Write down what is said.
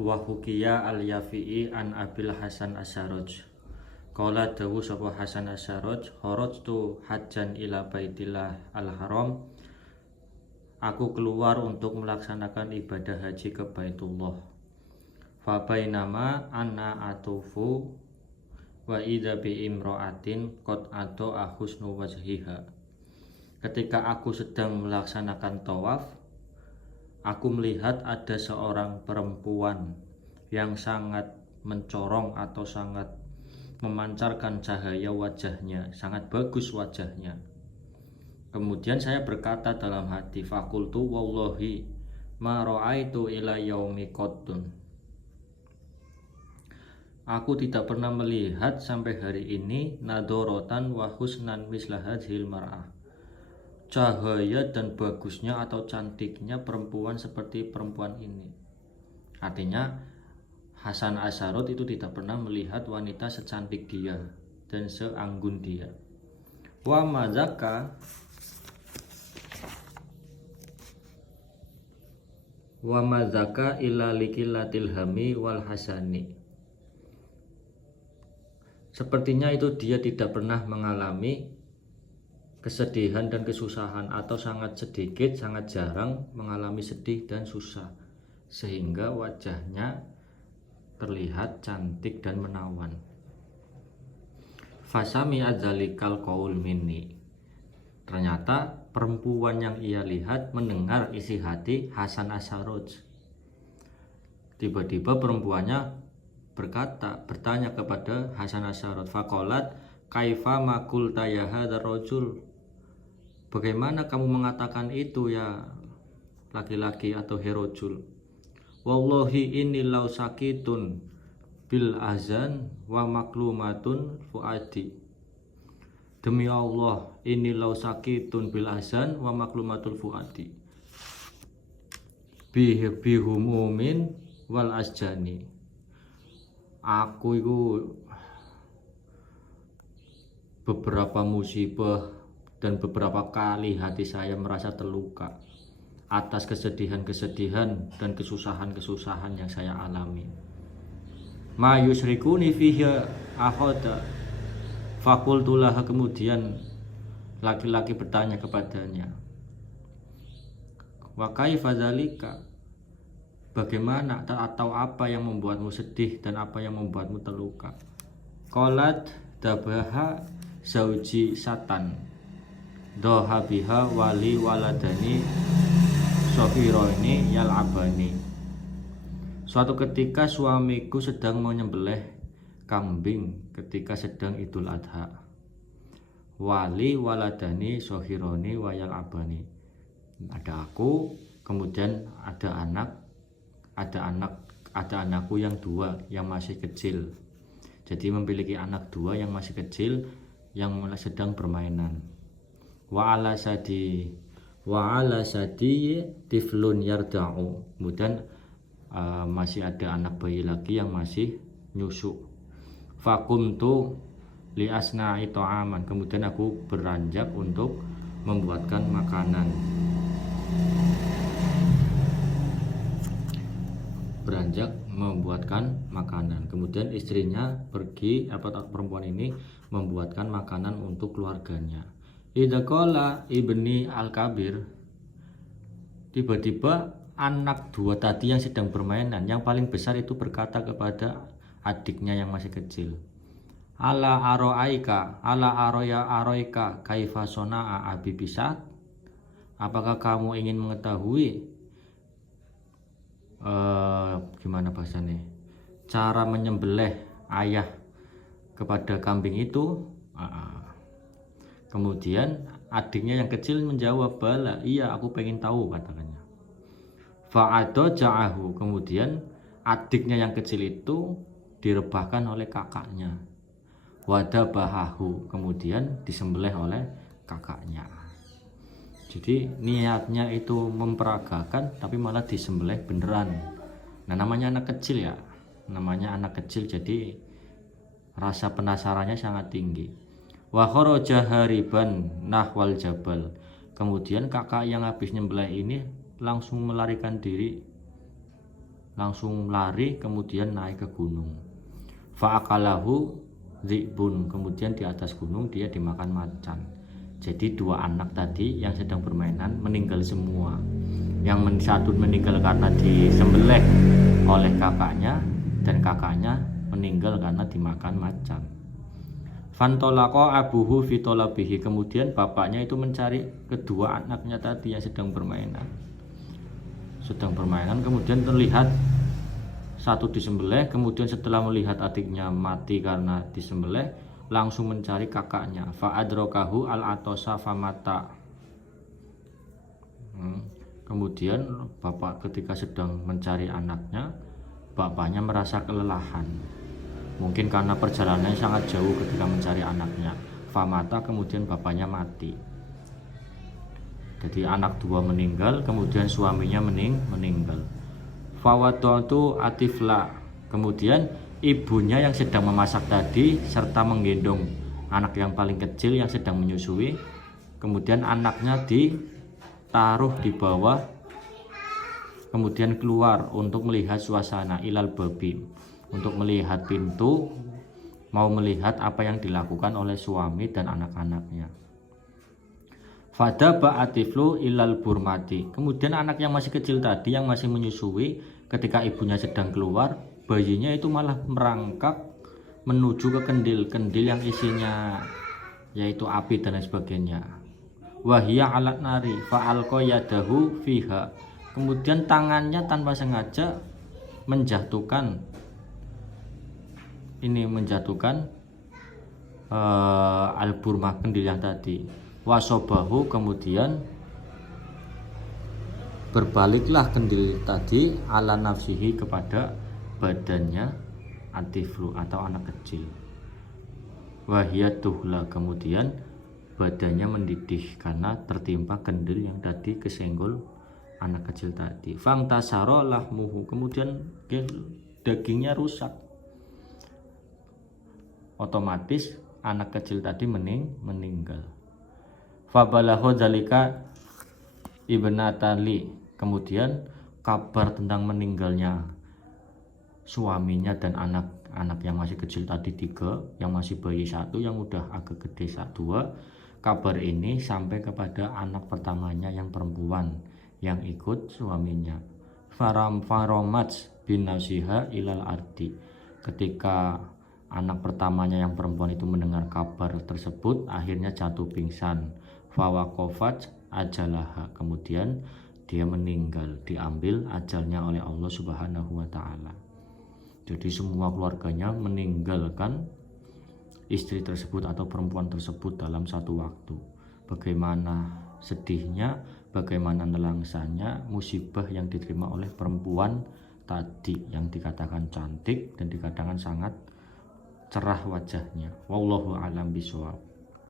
Wa hukiya al-Yafi'i an Abil Hasan Asyaraj. Qala dawu sapa Hasan Asyaraj, kharajtu hajjan ila Baitillah al-Haram. Aku keluar untuk melaksanakan ibadah haji ke Baitullah. Fa bainama anna atufu wa idza bi imra'atin qad ata husnu wajhiha. Ketika aku sedang melaksanakan tawaf, aku melihat ada seorang perempuan yang sangat mencorong atau sangat memancarkan cahaya wajahnya, sangat bagus wajahnya. Kemudian saya berkata dalam hati, faqultu wallahi ma ra'aitu ila yaumi qaddun. Aku tidak pernah melihat sampai hari ini nadorotan wa husnan misla hadhil mar'ah, cahaya dan bagusnya atau cantiknya perempuan seperti perempuan ini. Artinya Hasan Asyaraj itu tidak pernah melihat wanita secantik dia dan seanggun dia. Wa mazaka illa likillatil hami wal hasani. Sepertinya itu dia tidak pernah mengalami kesedihan dan kesusahan, atau sangat sedikit, sangat jarang mengalami sedih dan susah, sehingga wajahnya terlihat cantik dan menawan. Fasami adzalikal qaul minni. Ternyata perempuan yang ia lihat mendengar isi hati Hasan Asyaraj. Tiba-tiba perempuannya bertanya kepada Hasan Asyaraj, faqalat kaifa ma qulta ya hadzal rajul. Bagaimana kamu mengatakan itu ya laki-laki atau herojul? Wallahi inni law sakitun bil azan wa maklumatun fuadi. Demi Allah, inni law sakitun bil azan wa maklumatul fuadi. Bihumumin wal asjani. Aku itu beberapa musibah dan beberapa kali hati saya merasa terluka atas kesedihan-kesedihan dan kesusahan-kesusahan yang saya alami. Ma yusrikuni fihi ahada. Fakultulah, kemudian laki-laki bertanya kepadanya, wa kaifa dzalika, bagaimana atau apa yang membuatmu sedih dan apa yang membuatmu terluka? Qalat dabaha zauji satan doha biha wali waladani sohironi yal'abani. Suatu ketika suamiku sedang menyembelih kambing ketika sedang Idul Adha. Wali waladani sohironi wa yal'abani. Ada aku, kemudian ada anakku yang dua yang masih kecil. Jadi memiliki anak dua yang masih kecil yang sedang bermainan. Wa ala sadi tiflun yarda'u. Kemudian masih ada anak bayi lagi yang masih nyusu. Fakumtu li asna'i ta'aman. Kemudian aku beranjak untuk membuatkan makanan. Kemudian istrinya pergi, perempuan ini membuatkan makanan untuk keluarganya. Idza qala ibni al-kabir, tiba-tiba anak dua tadi yang sedang bermainan, yang paling besar itu berkata kepada adiknya yang masih kecil, ala aroika kaifa sona'a abi bisat. Apakah kamu ingin mengetahui gimana bahasanya, cara menyembelih ayah kepada kambing itu? Kemudian adiknya yang kecil menjawab, bala, iya aku pengen tahu, katakannya. Fa'ado ja'ahu. Kemudian adiknya yang kecil itu direbahkan oleh kakaknya. Wadabahahu. Kemudian disembelih oleh kakaknya. Jadi niatnya itu memperagakan, tapi malah disembelih beneran. Nah, namanya anak kecil ya. Namanya anak kecil, jadi rasa penasarannya sangat tinggi. Wa kharaja hariban nahwal jabal. Kemudian kakak yang habis nyembelih ini langsung melarikan diri langsung lari kemudian naik ke gunung. Fa'akalahu dzibun, kemudian di atas gunung dia dimakan macan. Jadi dua anak tadi yang sedang bermainan meninggal semua. Yang satu meninggal karena disembelih oleh kakaknya, dan kakaknya meninggal karena dimakan macan. Fantolako abuhu fitolabihi, kemudian bapaknya itu mencari kedua anaknya tadi yang sedang bermainan. Kemudian terlihat satu disembelih, kemudian setelah melihat adiknya mati karena disembelih, langsung mencari kakaknya. Fa'adrokahu al-atosa famata. Kemudian bapak ketika sedang mencari anaknya, bapaknya merasa kelelahan. Mungkin karena perjalanannya sangat jauh ketika mencari anaknya. Famata, kemudian bapaknya mati. Jadi anak dua meninggal, kemudian suaminya meninggal. Fawadatu atifla, kemudian ibunya yang sedang memasak tadi serta menggendong anak yang paling kecil yang sedang menyusui. Kemudian anaknya ditaruh di bawah, kemudian keluar untuk melihat suasana ilal babi, untuk melihat pintu, mau melihat apa yang dilakukan oleh suami dan anak-anaknya. Fada ba'atiflu ilal burmati, kemudian anak yang masih kecil tadi yang masih menyusui, ketika ibunya sedang keluar, bayinya itu malah merangkak menuju ke kendil yang isinya yaitu api dan lain sebagainya. Wahia alat nari fa'alqa yadahu fiha, kemudian tangannya tanpa sengaja menjatuhkan al-burmah, kendil yang tadi. Wasobahu, kemudian berbaliklah kendil tadi ala nafsihi, kepada badannya atiflu atau anak kecil. Wahiyatuhla, kemudian badannya mendidih karena tertimpa kendil yang tadi kesenggol anak kecil tadi. Fangtasaro lahmuhu, kemudian dagingnya rusak. Otomatis anak kecil tadi meninggal. Fabalahu dzalika ibnatali, kemudian kabar tentang meninggalnya suaminya dan anak-anak yang masih kecil tadi 3, yang masih bayi 1, yang udah agak gede 2, kabar ini sampai kepada anak pertamanya yang perempuan yang ikut suaminya. Faromats bin nasiha ilal ardi, ketika anak pertamanya yang perempuan itu mendengar kabar tersebut, akhirnya jatuh pingsan. Fawaqafat ajalaha, kemudian dia meninggal, diambil ajalnya oleh Allah Subhanahu wa taala. Jadi semua keluarganya meninggalkan istri tersebut atau perempuan tersebut dalam satu waktu. Bagaimana sedihnya, bagaimana nelangsanya musibah yang diterima oleh perempuan tadi yang dikatakan cantik dan dikatakan sangat cerah wajahnya. Wallahu a'lam bishawab.